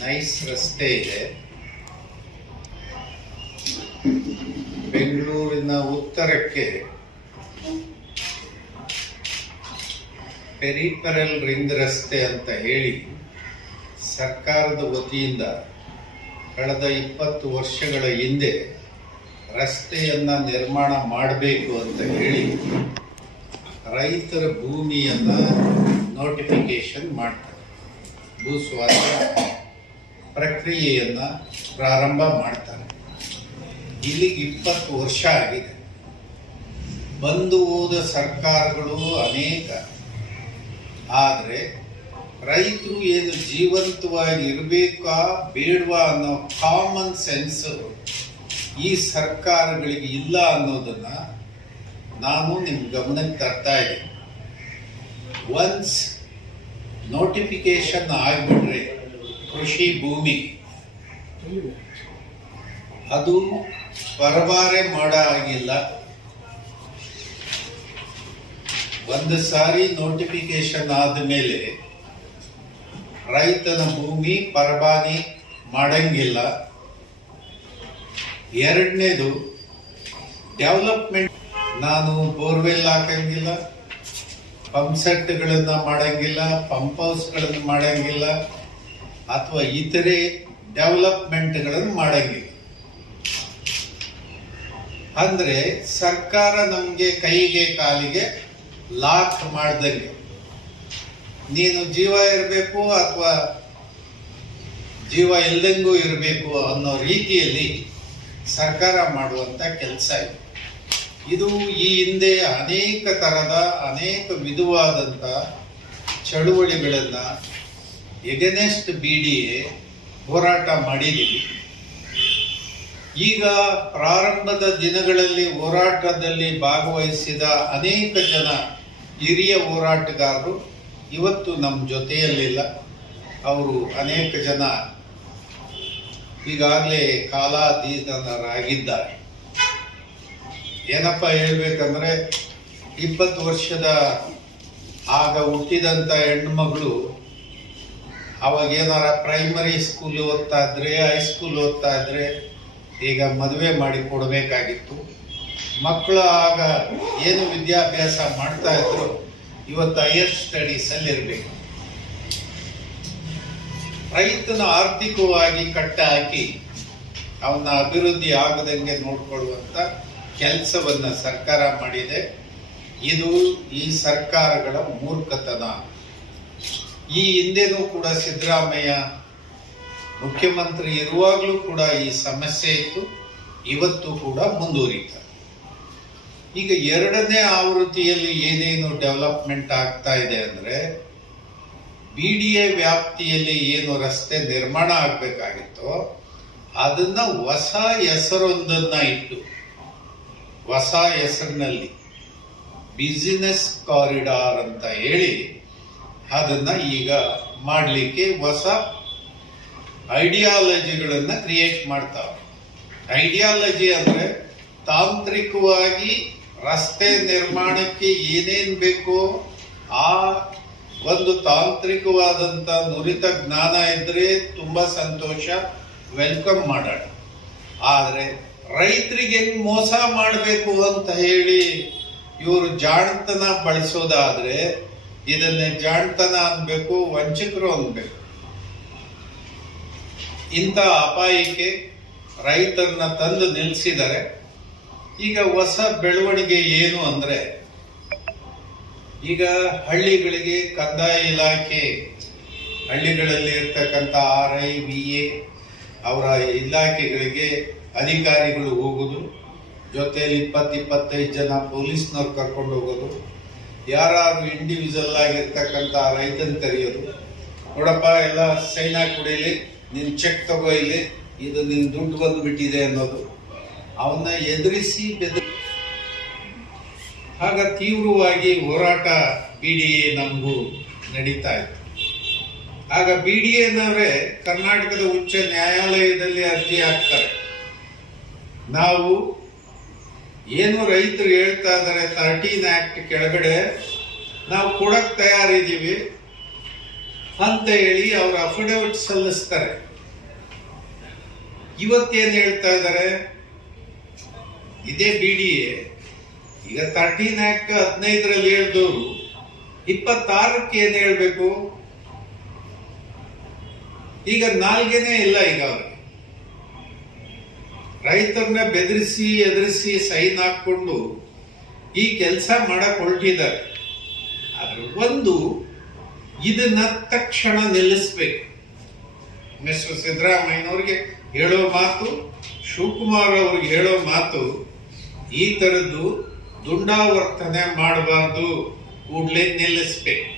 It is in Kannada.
ನೈಸ್ ರಸ್ತೆ ಇದೆ ಬೆಂಗಳೂರಿನ ಉತ್ತರಕ್ಕೆ ಪೆರಿಪರಲ್ ರಿಂಗ್ ರಸ್ತೆ ಅಂತ ಹೇಳಿ ಸರ್ಕಾರದ ವತಿಯಿಂದ ಕಳೆದ ಇಪ್ಪತ್ತು ವರ್ಷಗಳ ಹಿಂದೆ ರಸ್ತೆಯನ್ನು ನಿರ್ಮಾಣ ಮಾಡಬೇಕು ಅಂತ ಹೇಳಿ ರೈತರ ಭೂಮಿಯನ್ನು ನೋಟಿಫಿಕೇಶನ್ ಮಾಡ್ತಾರೆ. ಭೂಸ್ವಾದ ಪ್ರಕ್ರಿಯೆಯನ್ನ ಪ್ರಾರಂಭ ಮಾಡ್ತಾರೆ. ಇಲ್ಲಿಗೆ ಇಪ್ಪತ್ತು ವರ್ಷ ಆಗಿದೆ. ಬಂದು ಹೋದ ಸರ್ಕಾರಗಳು ಅನೇಕ. ಆದರೆ ರೈತರು ಏನು ಜೀವಂತವಾಗಿ ಇರಬೇಕಾ ಬೇಡವಾ ಅನ್ನೋ ಕಾಮನ್ ಸೆನ್ಸ್ ಈ ಸರ್ಕಾರಗಳಿಗೆ ಇಲ್ಲ ಅನ್ನೋದನ್ನ ನಾನು ನಿಮ್ಮ ಗಮನಕ್ಕೆ ತರ್ತಾ ಇದ್ದೀನಿ. ಒನ್ಸ್ ನೋಟಿಫಿಕೇಶನ್ ಆಗಿಬಿಟ್ರೆ ಕೃಷಿ ಭೂಮಿ. ಅದು ಪರಬಾರೆ ಮಾಡ ಆಗಿಲ್ಲ. ಒಂದು ಸಾರಿ ನೋಟಿಫಿಕೇಶನ್ ಆದ ಮೇಲೆ ರೈತನ ಭೂಮಿ ಪರಬಾನಿ ಮಾಡಂಗಿಲ್ಲ. ಎರಡನೇದು ಡೆವಲಪ್ಮೆಂಟ್ ನಾನು ಬೋರ್ವೆಲ್ ಹಾಕಂಗಿಲ್ಲ. ಪಂಪ್ ಸೆಟ್ಗಳನ್ನು ಮಾಡಂಗಿಲ್ಲ ಪಂಪ್ ಹೌಸ್ಗಳನ್ನು ಮಾಡಂಗಿಲ್ಲ. ಅಥವಾ ಇತರೆ ಡೆವಲಪ್ಮೆಂಟ್ಗಳನ್ನು ಮಾಡಂಗಿಲ್ಲ. ಅಂದರೆ ಸರ್ಕಾರ ನಮಗೆ ಕೈಗೆ ಕಾಲಿಗೆ ಲಾಕ್ ಮಾಡ್ದಂಗೆ. ನೀನು ಜೀವ ಇರಬೇಕು ಅಥವಾ ಜೀವ ಇಲ್ಲದಂಗೂ ಇರಬೇಕು ಅನ್ನೋ ರೀತಿಯಲ್ಲಿ ಸರ್ಕಾರ ಮಾಡುವಂಥ ಕೆಲಸ ಇದೆ. ಇದು ಈ ಹಿಂದೆ ಅನೇಕ ಥರದ ಅನೇಕ ವಿಧವಾದಂಥ ಚಳುವಳಿಗಳನ್ನ ಎಗನೆಸ್ಟ್ ಬಿ ಡಿ ಎ ಹೋರಾಟ ಮಾಡಿದ್ದೀವಿ. ಈಗ ಪ್ರಾರಂಭದ ದಿನಗಳಲ್ಲಿ ಹೋರಾಟದಲ್ಲಿ ಭಾಗವಹಿಸಿದ ಅನೇಕ ಜನ ಹಿರಿಯ ಹೋರಾಟಗಾರರು ಇವತ್ತು ನಮ್ಮ ಜೊತೆಯಲ್ಲಿಲ್ಲ. ಅವರು ಅನೇಕ ಜನ ಈಗಾಗಲೇ ಕಾಲಾಧೀನರಾಗಿದ್ದಾರೆ. ಏನಪ್ಪ ಹೇಳ್ಬೇಕಂದ್ರೆ ಇಪ್ಪತ್ತು ವರ್ಷದ ಆಗ ಹುಟ್ಟಿದಂಥ ಹೆಣ್ಮಗಳು ಅವಾಗ ಏನಾರ ಪ್ರೈಮರಿ ಸ್ಕೂಲ್ ಓದ್ತಾ ಇದ್ರೆ ಹೈಸ್ಕೂಲ್ ಓದ್ತಾ ಇದ್ರೆ ಈಗ ಮದುವೆ ಮಾಡಿ ಕೊಡಬೇಕಾಗಿತ್ತು. ಮಕ್ಕಳು ಆಗ ಏನು ವಿದ್ಯಾಭ್ಯಾಸ ಮಾಡ್ತಾ ಇದ್ರು ಇವತ್ತು ಹೈಯರ್ ಸ್ಟಡೀಸ್ ಅಲ್ಲಿ ಇರಬೇಕು. ರೈತನ ಆರ್ಥಿಕವಾಗಿ ಕಟ್ಟ ಹಾಕಿ ಅವನ ಅಭಿವೃದ್ಧಿ ಆಗದಂಗೆ ನೋಡ್ಕೊಳ್ಳುವಂತ ಕೆಲಸವನ್ನ ಸರ್ಕಾರ ಮಾಡಿದೆ. ಇದು ಈ ಸರ್ಕಾರಗಳ ಮೂರ್ಖತನ. ಈ ಹಿಂದೆನೂ ಕೂಡ ಸಿದ್ದರಾಮಯ್ಯ ಮುಖ್ಯಮಂತ್ರಿ ಇರುವಾಗಲೂ ಕೂಡ ಈ ಸಮಸ್ಯೆ ಇತ್ತು. ಇವತ್ತು ಕೂಡ ಮುಂದುವರಿತಾರೆ ಈಗ ಎರಡನೇ ಆವೃತ್ತಿಯಲ್ಲಿ ಏನೇನು ಡೆವಲಪ್ಮೆಂಟ್ ಆಗ್ತಾ ಇದೆ ಅಂದರೆ ಬಿ ಡಿ ಎ ವ್ಯಾಪ್ತಿಯಲ್ಲಿ ಏನು ರಸ್ತೆ ನಿರ್ಮಾಣ ಆಗಬೇಕಾಗಿತ್ತೋ ಅದನ್ನು ಹೊಸ ಹೆಸರೊಂದನ್ನು ಇಟ್ಟು, ಹೊಸ ಹೆಸರಿನಲ್ಲಿ ಬಿಸಿನೆಸ್ ಕಾರಿಡಾರ್ ಅಂತ ಹೇಳಿ ಅದನ್ನ ಈಗ ಮಾಡಲಿಕ್ಕೆ ಹೊಸ ಐಡಿಯಾಲಜಿಗಳನ್ನು ಕ್ರಿಯೇಟ್ ಮಾಡ್ತಾವೆ ಐಡಿಯಾಲಜಿ ಅಂದ್ರೆ ತಾಂತ್ರಿಕವಾಗಿ ರಸ್ತೆ ನಿರ್ಮಾಣಕ್ಕೆ ಏನೇನ್ ಬೇಕೋ ಆ ಒಂದು ತಾಂತ್ರಿಕವಾದಂಥ ನುರಿತ ಜ್ಞಾನ ಇದ್ದರೆ ತುಂಬಾ ಸಂತೋಷ, ವೆಲ್ಕಮ್ ಮಾಡೋಣ. ಆದರೆ ರೈತರಿಗೆ ಹೆಂಗ್ ಮೋಸ ಮಾಡಬೇಕು ಅಂತ ಹೇಳಿ ಇವರು ಜಾಣತನ ಬಳಸೋದಾದ್ರೆ ಇದನ್ನೇ ಜಾಣ್ತನ ಅನ್ಬೇಕು, ವಂಚಕರು ಅನ್ಬೇಕು. ಇಂಥ ಅಪಾಯಕ್ಕೆ ರೈತರನ್ನ ತಂದು ನಿಲ್ಲಿಸಿದ್ದಾರೆ ಈಗ ಹೊಸ ಬೆಳವಣಿಗೆ ಏನು ಅಂದ್ರೆ, ಈಗ ಹಳ್ಳಿಗಳಿಗೆ ಕಂದಾಯ ಇಲಾಖೆ, ಹಳ್ಳಿಗಳಲ್ಲಿ ಇರ್ತಕ್ಕಂಥ ಆರ್ ಐ ವಿ ಎ ಅವರ ಇಲಾಖೆಗಳಿಗೆ ಅಧಿಕಾರಿಗಳು ಹೋಗೋದು, ಜೊತೆಯಲ್ಲಿ ಇಪ್ಪತ್ತು ಇಪ್ಪತ್ತೈದು ಜನ ಪೊಲೀಸ್ನವ್ರು ಕರ್ಕೊಂಡು ಹೋಗೋದು ಯಾರು ಇಂಡಿವಿಜುವಲ್ ಆಗಿರ್ತಕ್ಕಂಥ ರೈತನ ತೆರೆಯೋದು ನೋಡಪ್ಪ, ಎಲ್ಲ ಸೈನ್ ಕುಡಿಯಲಿ ನಿನ್ ಚೆಕ್ ತಗೋ ಇಲ್ಲಿ, ಇದು ನಿನ್ ದುಡ್ಡು ಬಂದ್ಬಿಟ್ಟಿದೆ ಅನ್ನೋದು. ಅವನ್ನ ಎದುರಿಸಿ ಬೆದ ಆಗ ತೀವ್ರವಾಗಿ ಹೋರಾಟ ಬಿ ಡಿ ಎ ನಮಗೂ ನಡೀತಾ ಇತ್ತು. ಆಗ ಬಿ ಡಿ ಎನವರೇ ಕರ್ನಾಟಕದ ಉಚ್ಚ ನ್ಯಾಯಾಲಯದಲ್ಲಿ ಅರ್ಜಿ ಹಾಕ್ತಾರೆ. ನಾವು ಏನು ರೈತರು ಹೇಳ್ತಾ ಇದ್ದಾರೆ ತರ್ಟೀನ್ ಆಕ್ಟ್ ಕೆಳಗಡೆ ನಾವು ಕೊಡಕ್ ತಯಾರಿದ್ದೀವಿ ಅಂತ ಹೇಳಿ ಅವ್ರ ಅಫಿಡವಿಟ್ ಸಲ್ಲಿಸ್ತಾರೆ. ಇವತ್ತೇನು ಹೇಳ್ತಾ ಇದ್ದಾರೆ? ಇದೇ ಬಿ ಡಿ ಎ ಈಗ ತರ್ಟೀನ್ ಆಕ್ಟ್ ಹದಿನೈದರಲ್ಲಿ ಹೇಳ್ದವರು ಇಪ್ಪತ್ತಾರಕ್ಕೆ ಏನು ಹೇಳಬೇಕು? ಈಗ ನಾಲ್ಗೆನೇ ಇಲ್ಲ ಈಗ ಅವ್ರಿಗೆ ರೈತರನ್ನ ಬೆದರಿಸಿ, ಎದುರಿಸಿ ಸೈನ್ ಹಾಕ್ಕೊಂಡು ಈ ಕೆಲಸ ಮಾಡಕ್ ಹೊರಟಿದ್ದಾರೆ. ಆದ್ರೆ ಒಂದು ಇದನ್ನ ತಕ್ಷಣ ನಿಲ್ಲಿಸ್ಬೇಕು. ಮಿಸ್ಟರ್ ಸಿದ್ದರಾಮಯ್ಯನವ್ರಿಗೆ ಹೇಳೋ ಮಾತು, ಶಿವಕುಮಾರ್ ಅವ್ರಿಗೆ ಹೇಳೋ ಮಾತು, ಈ ತರದ್ದು ದುಂಡಾವರ್ತನೆ ಮಾಡಬಾರ್ದು. ಕೂಡಲೇ ನಿಲ್ಲಿಸ್ಬೇಕು.